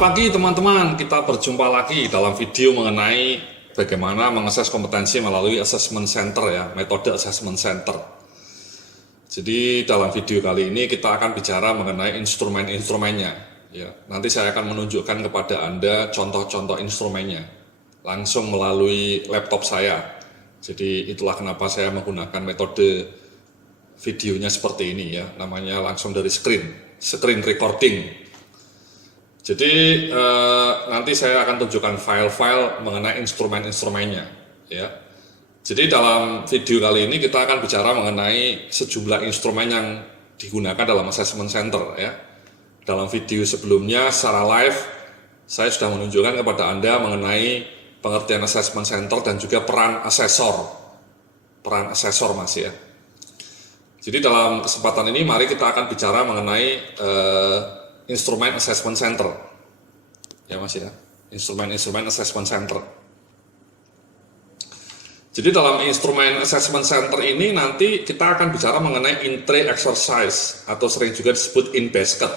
pagi teman-teman, kita berjumpa lagi dalam video mengenai bagaimana mengakses kompetensi melalui assessment center ya, metode assessment center. Jadi dalam video kali ini kita akan bicara mengenai instrumen-instrumennya ya. Nanti saya akan menunjukkan kepada Anda contoh-contoh instrumennya langsung melalui laptop saya. Jadi itulah kenapa saya menggunakan metode videonya seperti ini ya, namanya langsung dari screen recording. Jadi nanti saya akan tunjukkan file-file mengenai instrumen-instrumennya ya. Jadi dalam video kali ini kita akan bicara mengenai sejumlah instrumen yang digunakan dalam assessment center ya. Dalam video sebelumnya secara live saya sudah menunjukkan kepada Anda mengenai pengertian assessment center dan juga peran asesor Mas ya. Jadi dalam kesempatan ini mari kita akan bicara mengenai instrumen assessment center ya Mas ya, instrumen assessment center. Jadi dalam instrumen assessment center ini nanti kita akan bicara mengenai in-tray exercise atau sering juga disebut in basket,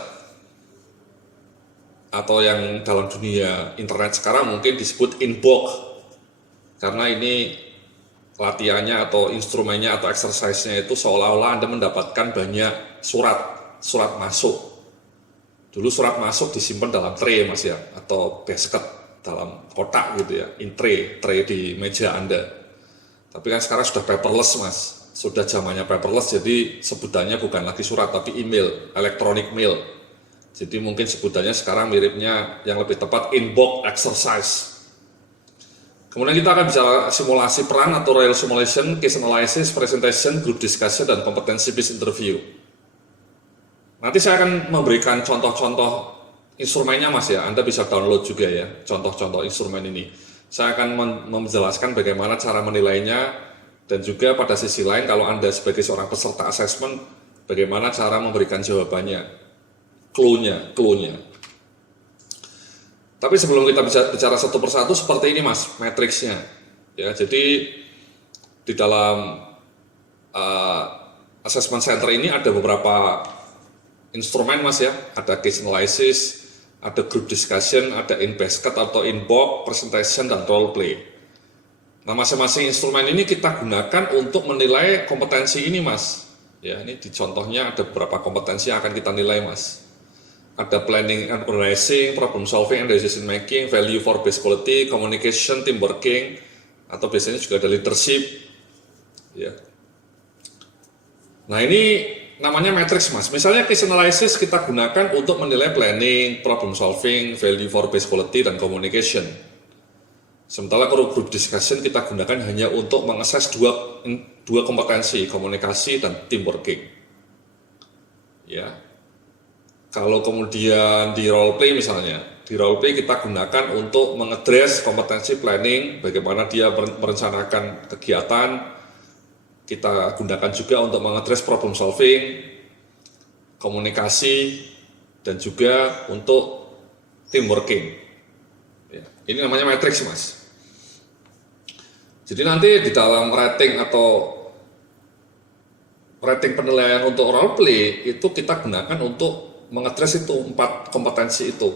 atau yang dalam dunia internet sekarang mungkin disebut in box, karena ini latihannya atau instrumennya atau exercise-nya itu seolah-olah Anda mendapatkan banyak surat masuk. Dulu surat masuk disimpan dalam tray Mas ya, atau basket dalam kotak gitu ya, in tray di meja Anda. Tapi kan sekarang sudah paperless Mas, sudah zamannya paperless, jadi sebutannya bukan lagi surat tapi email, electronic mail. Jadi mungkin sebutannya sekarang miripnya yang lebih tepat inbox exercise. Kemudian kita akan bicara simulasi peran atau real simulation, case analysis, presentation, group discussion, dan competency based interview. Nanti saya akan memberikan contoh-contoh instrumennya Mas ya, Anda bisa download juga ya contoh-contoh instrumen ini. Saya akan menjelaskan bagaimana cara menilainya, dan juga pada sisi lain kalau Anda sebagai seorang peserta assessment, bagaimana cara memberikan jawabannya, clue-nya. Tapi sebelum kita bicara satu persatu seperti ini Mas, matriksnya. Ya, jadi di dalam assessment center ini ada beberapa instrumen Mas ya, ada case analysis, ada group discussion, ada in basket atau in box, presentation, dan role play. Nah, masing-masing instrumen ini kita gunakan untuk menilai kompetensi ini Mas. Ya, ini di contohnya ada beberapa kompetensi yang akan kita nilai Mas. Ada planning and organizing, problem solving and decision making, value for best quality, communication, team working, atau biasanya juga ada leadership. Ya. Nah, ini namanya matrix Mas. Misalnya case analysis kita gunakan untuk menilai planning, problem solving, value for best quality, dan communication. Sementara group discussion kita gunakan hanya untuk mengakses dua kompetensi, komunikasi dan team working. Ya. Kalau kemudian di role play misalnya, di role play kita gunakan untuk mengadres kompetensi planning, bagaimana dia merencanakan kegiatan. Kita gunakan juga untuk mengadres problem solving, komunikasi, dan juga untuk team working. Ya, ini namanya matrix Mas. Jadi nanti di dalam rating penilaian untuk role play itu kita gunakan untuk mengadres itu 4 kompetensi itu.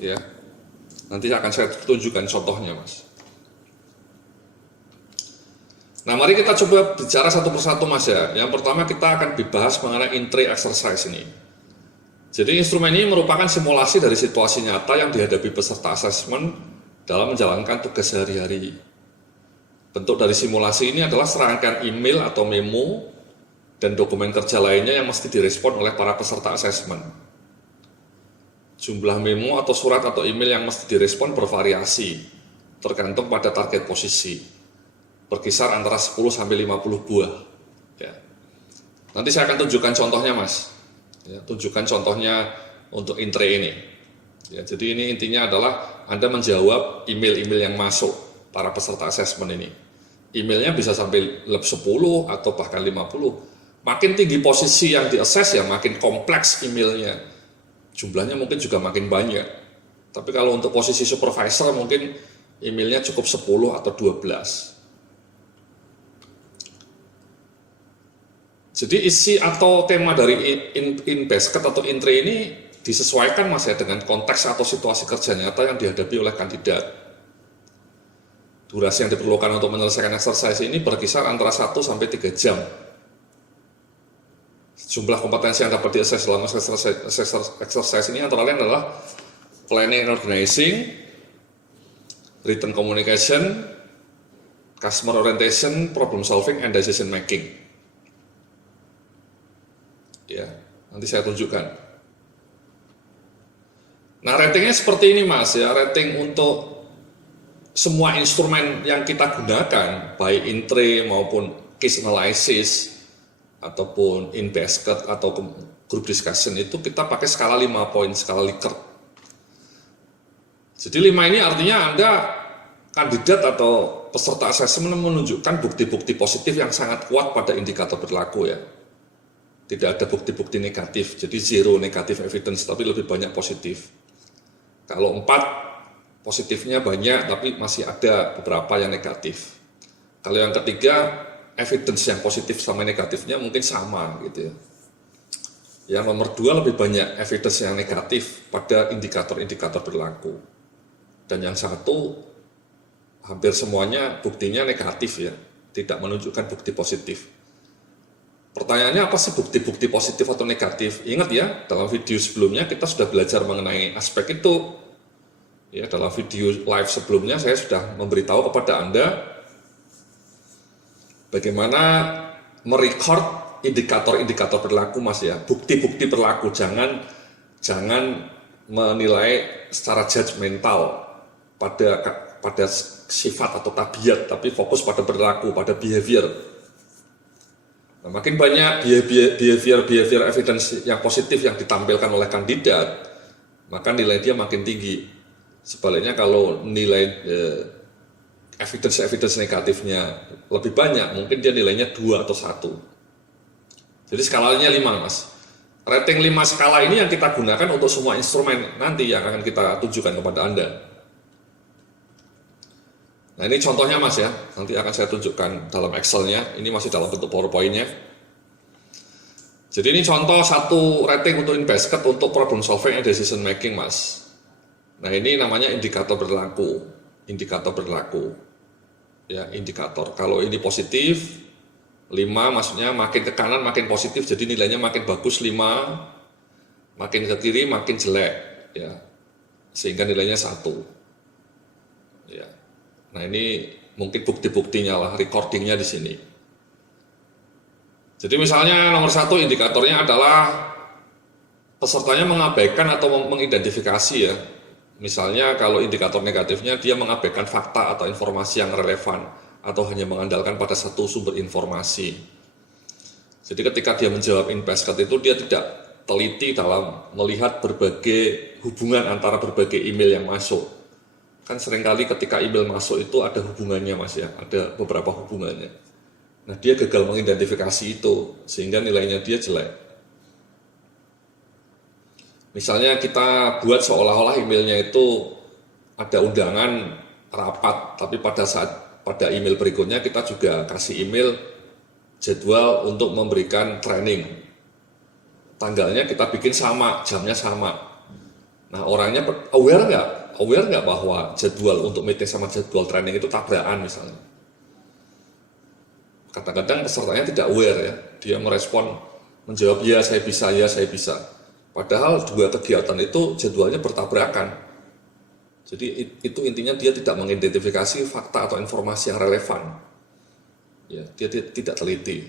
Ya, nanti akan saya tunjukkan contohnya Mas. Nah, mari kita coba bicara satu persatu Mas ya. Yang pertama kita akan dibahas mengenai in-tray exercise ini. Jadi instrumen ini merupakan simulasi dari situasi nyata yang dihadapi peserta assessment dalam menjalankan tugas sehari-hari. Bentuk dari simulasi ini adalah serangkaian email atau memo dan dokumen kerja lainnya yang mesti direspon oleh para peserta assessment. Jumlah memo atau surat atau email yang mesti direspon bervariasi, tergantung pada target posisi. Berkisar antara 10 sampai 50 buah. Ya. Nanti saya akan tunjukkan contohnya Mas. Ya, tunjukkan contohnya untuk in-tray ini. Ya, jadi ini intinya adalah Anda menjawab email-email yang masuk para peserta assessment ini. Emailnya bisa sampai 10 atau bahkan 50. Makin tinggi posisi yang di-assess ya makin kompleks emailnya. Jumlahnya mungkin juga makin banyak. Tapi kalau untuk posisi supervisor mungkin emailnya cukup 10 atau 12. Jadi isi atau tema dari in basket atau in-tray ini disesuaikan Mas ya dengan konteks atau situasi kerja nyata yang dihadapi oleh kandidat. Durasi yang diperlukan untuk menyelesaikan exercise ini berkisar antara 1 sampai 3 jam. Jumlah kompetensi yang dapat diakses dalam exercise ini antara lain adalah planning and organizing, written communication, customer orientation, problem solving, and decision making. Ya, nanti saya tunjukkan. Nah, ratingnya seperti ini Mas ya, rating untuk semua instrumen yang kita gunakan, baik intre maupun case analysis, ataupun in basket atau group discussion itu kita pakai skala 5 poin, skala Likert. Jadi 5 ini artinya Anda kandidat atau peserta asesmen menunjukkan bukti-bukti positif yang sangat kuat pada indikator perilaku ya. Tidak ada bukti-bukti negatif, jadi zero negative evidence, tapi lebih banyak positif. Kalau 4 positifnya banyak, tapi masih ada beberapa yang negatif. Kalau yang ketiga, evidence yang positif sama negatifnya mungkin sama gitu ya. Yang nomor 2 lebih banyak evidence yang negatif pada indikator-indikator perilaku. Dan yang satu hampir semuanya buktinya negatif ya, tidak menunjukkan bukti positif. Pertanyaannya apa sih bukti-bukti positif atau negatif? Ingat ya, dalam video sebelumnya kita sudah belajar mengenai aspek itu. Ya, dalam video live sebelumnya saya sudah memberitahu kepada Anda bagaimana merecord indikator-indikator perilaku Mas ya, bukti-bukti perilaku, jangan menilai secara judgmental pada sifat atau tabiat, tapi fokus pada perilaku, pada behavior. Nah, makin banyak behavior evidence yang positif yang ditampilkan oleh kandidat, maka nilai dia makin tinggi. Sebaliknya kalau nilai evidence negatifnya lebih banyak, mungkin dia nilainya 2 atau 1. Jadi skalanya 5 Mas. Rating 5 skala ini yang kita gunakan untuk semua instrumen nanti yang akan kita tunjukkan kepada Anda. Nah ini contohnya Mas ya, nanti akan saya tunjukkan dalam Excel-nya, ini masih dalam bentuk PowerPoint-nya. Jadi ini contoh satu rating untuk in basket untuk problem solving and decision making Mas. Nah ini namanya indikator perilaku, ya indikator. Kalau ini positif, 5 maksudnya makin ke kanan makin positif, jadi nilainya makin bagus 5, makin ke kiri makin jelek, ya sehingga nilainya 1. Ya. Nah ini mungkin bukti-buktinya lah, recordingnya di sini. Jadi misalnya nomor 1 indikatornya adalah pesertanya mengabaikan atau mengidentifikasi ya. Misalnya kalau indikator negatifnya dia mengabaikan fakta atau informasi yang relevan atau hanya mengandalkan pada satu sumber informasi. Jadi ketika dia menjawab in basket itu dia tidak teliti dalam melihat berbagai hubungan antara berbagai email yang masuk. Kan seringkali ketika email masuk itu ada hubungannya Mas ya, ada beberapa hubungannya. Nah dia gagal mengidentifikasi itu sehingga nilainya dia jelek. Misalnya kita buat seolah-olah emailnya itu ada undangan rapat, tapi pada email berikutnya kita juga kasih email jadwal untuk memberikan training. Tanggalnya kita bikin sama, jamnya sama. Nah orangnya aware nggak bahwa jadwal untuk meeting sama jadwal training itu tabrakan misalnya. Kadang-kadang pesertanya tidak aware ya, dia merespon, menjawab ya saya bisa. Padahal dua kegiatan itu jadwalnya bertabrakan. Jadi itu intinya dia tidak mengidentifikasi fakta atau informasi yang relevan. Ya, dia tidak teliti.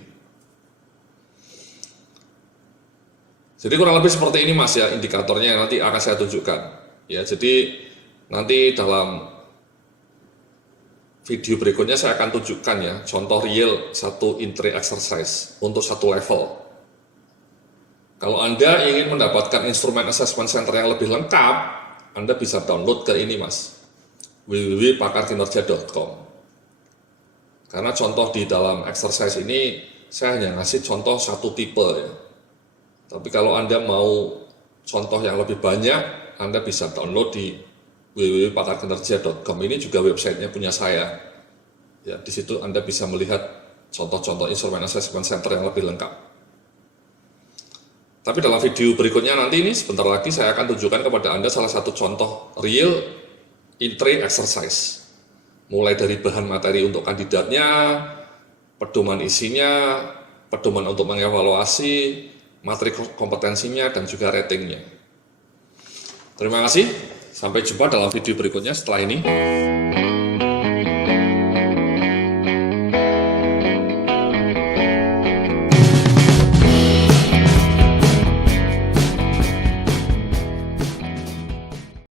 Jadi kurang lebih seperti ini Mas ya indikatornya yang nanti akan saya tunjukkan. Ya, jadi nanti dalam video berikutnya saya akan tunjukkan ya contoh real satu intre exercise untuk satu level. Kalau Anda ingin mendapatkan instrumen assessment center yang lebih lengkap, Anda bisa download ke ini Mas, www.pakarkinerja.com. Karena contoh di dalam exercise ini, saya hanya ngasih contoh satu tipe ya. Tapi kalau Anda mau contoh yang lebih banyak, Anda bisa download di www.pakarkinerja.com. Ini juga websitenya punya saya. Ya, di situ Anda bisa melihat contoh-contoh instrumen assessment center yang lebih lengkap. Tapi dalam video berikutnya nanti ini sebentar lagi saya akan tunjukkan kepada Anda salah satu contoh real intre exercise. Mulai dari bahan materi untuk kandidatnya, pedoman isinya, pedoman untuk mengevaluasi, materi kompetensinya, dan juga ratingnya. Terima kasih, sampai jumpa dalam video berikutnya setelah ini.